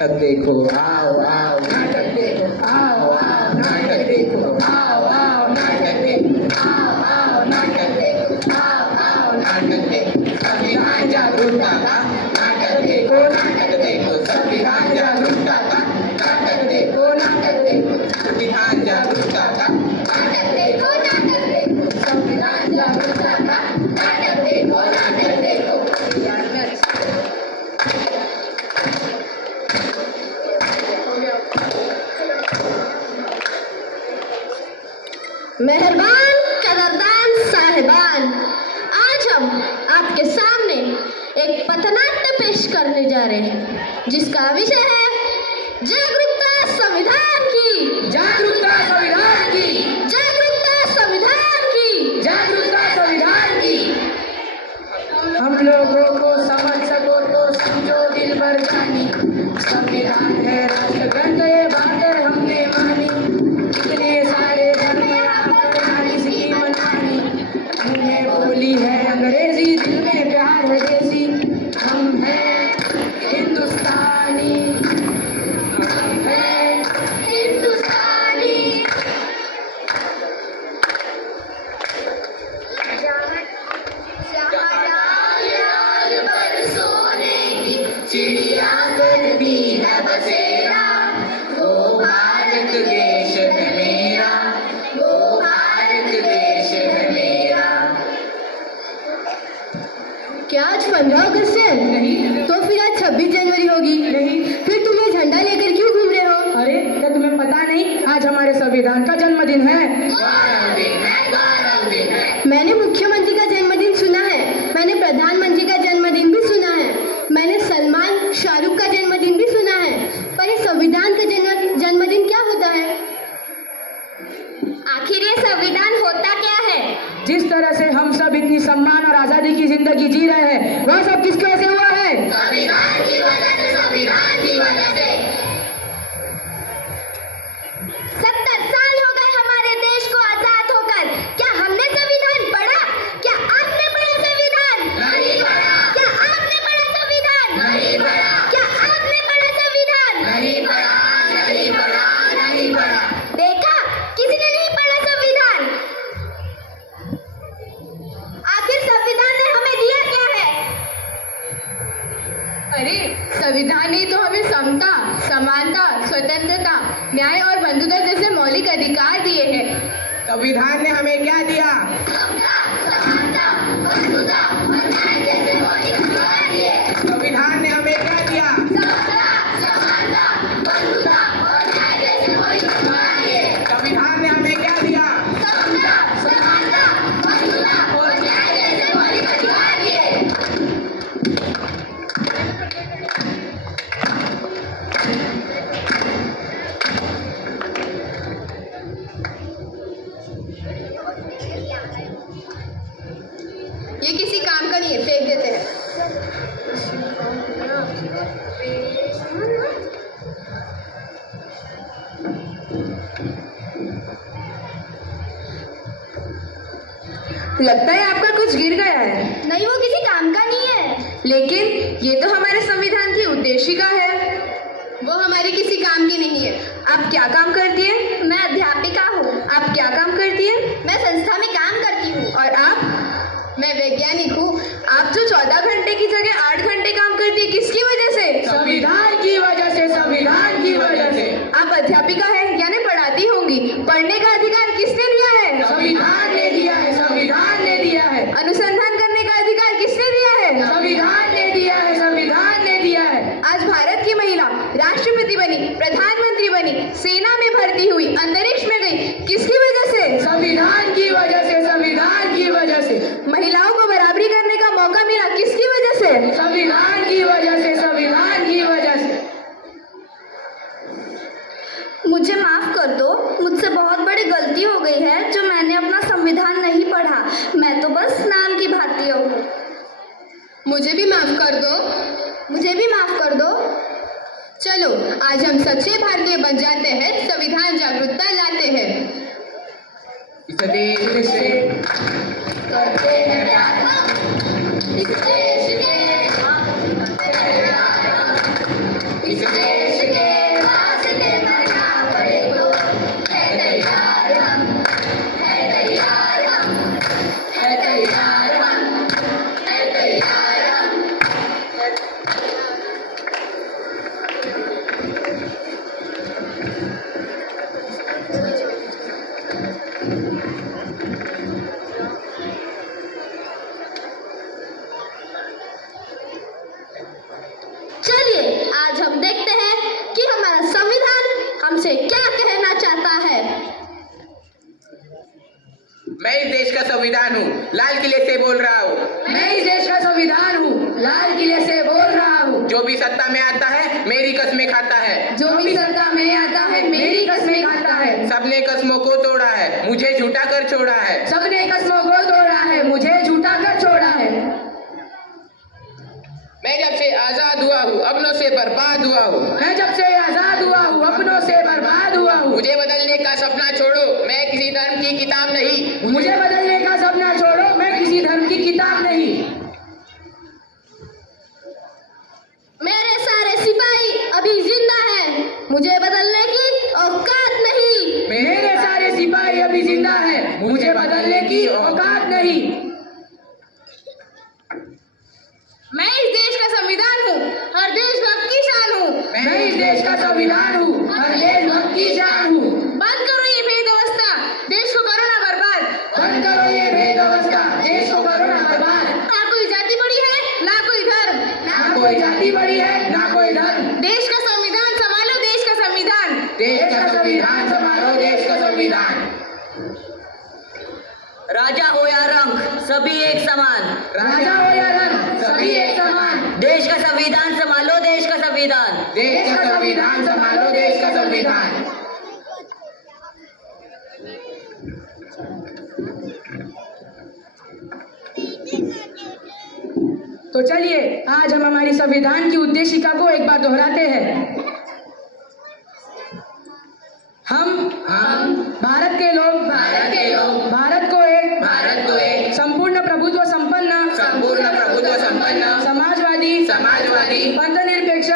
नाटक देखो आओ आओ नाटक देखो आओ आओ नाटक देखो आओ आओ नाटक देखो आओ आओ नाटक देखो आओ आओ नाटक देखो संविधान जागरूकता का नाटक देखो संविधान जागरूकता का नाटक देखो संविधान जागरूकता का नाटक देखो संविधान जागरूकता का नाटक देखो मेहरबान कदरदान साहिबान, आज हम आपके सामने एक पथनाट्य पेश करने जा रहे हैं जिसका विषय है जागरूकता संविधान की, जागरूकता संविधान की, जागरूकता संविधान की, जागरूकता संविधान की। हम लोगों को समझ सको तो समझो दिल भर जानी, संविधान है राष्ट्र ग्रंथ ये बातें हमने मानी, इतने सारे धर्म इसकी मनानी, हमने बोली है अंग्रेजी दिल में प्यार है देसी, हम हैं हिंदुस्तानी, हम हैं हिंदुस्तानी। चिड़िया घर भी है बसेरा, वो भारत देश है मेरा, वो भारत देश है मेरा। क्या आज 15 अगस्त है? नहीं। तो फिर आज 26 जनवरी होगी। नहीं। फिर तुम ये झंडा लेकर क्यों घूम रहे हो? अरे क्या तुम्हें पता नहीं, आज हमारे संविधान का जन्मदिन है। मैंने मुख्यमंत्री का जन्मदिन सुना है, मैंने प्रधानमंत्री का जन्मदिन भी सुना है, मैंने सलमान शाहरुख का जन्मदिन भी सुना है, पर ये संविधान का जन्मदिन क्या होता है? आखिर ये संविधान होता क्या है? जिस तरह से हम सब इतनी सम्मान और आजादी की जिंदगी जी रहे हैं, वह सब किसकी वजह से हुआ है? संविधान की वजह से, संविधान की वजह से। 70 साल हो गए हमारे देश को आजाद होकर, क्या हमने संविधान पढ़ा? क्या आपने पढ़ा संविधान? नहीं पढ़ा। क्या आपने पढ़ा संविधान? नहीं पढ़ा। क्या आपने पढ़ा संविधान? नहीं पढ़ा, नहीं पढ़ा, नहीं पढ़ा। देखा, किसी ने नहीं पढ़ा संविधान। आखिर संविधान ने हमें दिया क्या है? अरे संविधान ने तो हमें समता, समानता, स्वतंत्रता, न्याय और बंधुता जैसे मौलिक अधिकार दिए हैं। संविधान ने हमें क्या दिया? समता, समानता, बंधुता और न्याय जैसे मौलिक अधिकार दिए। संविधान ने हमें क्या दिया? समता, समानता, बंधुता और न्याय जैसे मौलिक अधिकार दिए। संविधान ने हमें क्या दिया? समता, समानता, बंधुता और न्याय जैसे मौलिक अधिकार दिए। ये किसी काम का नहीं है, फेंक देते हैं। लगता है आपका कुछ गिर गया है। नहीं, वो किसी काम का नहीं है। लेकिन ये तो हमारे संविधान की उद्देशिका है। वो हमारे किसी काम की नहीं है। आप क्या काम करती हैं? मैं अध्यापिका हूँ। आप क्या काम करती हैं? मैं संस्था में काम करती हूँ। और आप? मैं वैज्ञानिक हूँ। आप जो 14 घंटे की जगह 8 घंटे काम करती है, किसकी वजह से? संविधान की वजह से, संविधान की वजह से। आप अध्यापिका हैं, यानी पढ़ाती होंगी। पढ़ने का अधिकार किसने दिया है? संविधान ने दिया है, संविधान ने दिया है। अनुसंधान करने का अधिकार किसने दिया है? संविधान ने दिया है, संविधान ने दिया है। आज भारत की महिला राष्ट्रपति बनी, प्रधानमंत्री बनी, सेना में भर्ती हुई, अंतरिक्ष में गई, किसकी वजह से? संविधान की वजह से, संविधान की वजह से। महिलाओं को बराबरी करने का मौका मिला, किसकी वजह से? संविधान की वजह से, संविधान की वजह से। मुझे माफ कर दो, मुझसे बहुत बड़ी गलती हो गई है जो मैंने अपना संविधान नहीं पढ़ा। मैं तो बस नाम की भारतीय हूँ। मुझे भी माफ कर दो। मुझे भी माफ कर दो। चलो आज हम सच्चे भारतीय बन जाते हैं, संविधान जागरूकता लाते हैं। इस देश से करते हैं प्यार हम, इस देश के इस देश इस देश का संविधान हूँ, लाल किले से बोल रहा हूँ। मैं इस देश का संविधान हूँ, लाल किले से बोल रहा हूँ। जो भी सत्ता में आता है मेरी कसमें खाता है। जो भी सत्ता में आता है मेरी कसमें खाता है। सबने कसमों को तोड़ा है, मुझे झूठा कर छोड़ा है। सबने कसमों को तोड़ा है, मुझे झूठा कर छोड़ा है। मैं जब से आजाद हुआ हूँ अपनों से बर्बाद हुआ हूँ। मैं जब से आजाद हुआ हूँ अपनों से बर्बाद हुआ हूँ। मुझे बदलने का सपना छोड़ो, मैं किसी धर्म की किताब नहीं। मुझे बदलने का सपना छोड़ो, मैं किसी धर्म की किताब नहीं। मेरे सारे सिपाही अभी जिंदा हैं, मुझे बदलने की औकात नहीं। मेरे सारे सिपाही अभी जिंदा है, मुझे बदलने की औकात नहीं। मैं इस देश का संविधान हूँ, हर देशभक्त की शान हूँ। मैं इस देश का संविधान हूँ, हर देशभक्त की जान हूँ। बंद करो ये भेदव्यवस्था, देश को करो ना बर्बाद। बंद करो ये भेदव्यवस्था, देश को करो ना बर्बाद। ना कोई जाति बड़ी है ना कोई धर्म, ना कोई जाति बड़ी है ना कोई धर्म। देश का संविधान संभालो, देश का संविधान। देश का संविधान संभालो, देश का संविधान। राजा हो या रंग सभी एक समान, राजा हो या रंग सभी एक समान। देश का संविधान संभालो, देश का संविधान। देश का संविधान संभालो, देश का संविधान। तो चलिए आज हम हमारी संविधान की उद्देशिका को एक बार दोहराते हैं। हम भारत के लोग भारत को एक संपूर्ण प्रभुत्व संपन्न संपूर्ण प्रभुत्व संपन्न समाजवादी समाजवादी पंथनिरपेक्ष